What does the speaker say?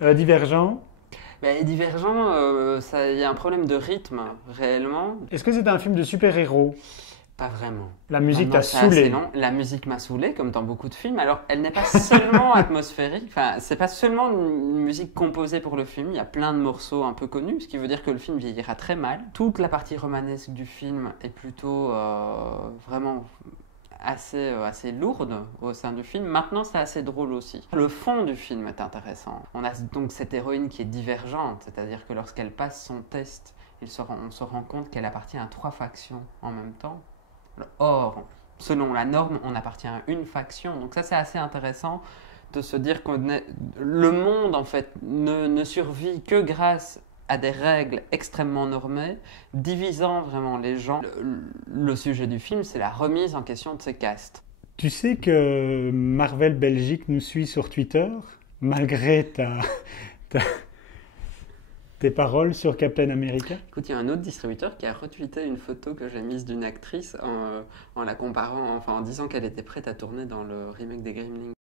Divergent. Mais Divergent, il y a un problème de rythme, réellement. Est-ce que c'est un film de super-héros? Pas vraiment. La musique Non, t'a c'est assez saoulé. long. La musique m'a saoulé, comme dans beaucoup de films. Alors, elle n'est pas seulement atmosphérique, enfin, c'est pas seulement une musique composée pour le film. Il y a plein de morceaux un peu connus, ce qui veut dire que le film vieillira très mal. Toute la partie romanesque du film est plutôt vraiment assez lourde au sein du film. Maintenant, c'est assez drôle aussi. Le fond du film est intéressant. On a donc cette héroïne qui est divergente, c'est-à-dire que lorsqu'elle passe son test, on se rend compte qu'elle appartient à 3 factions en même temps. Or, selon la norme, on appartient à une faction. Donc ça, c'est assez intéressant de se dire que le monde, en fait, ne survit que grâce à des règles extrêmement normées, divisant vraiment les gens. Le sujet du film, c'est la remise en question de ces castes. Tu sais que Marvel Belgique nous suit sur Twitter, malgré ta- tes paroles sur Captain America? Écoute, il y a un autre distributeur qui a retweeté une photo que j'ai mise d'une actrice en la comparant, enfin en disant qu'elle était prête à tourner dans le remake des Gremlins.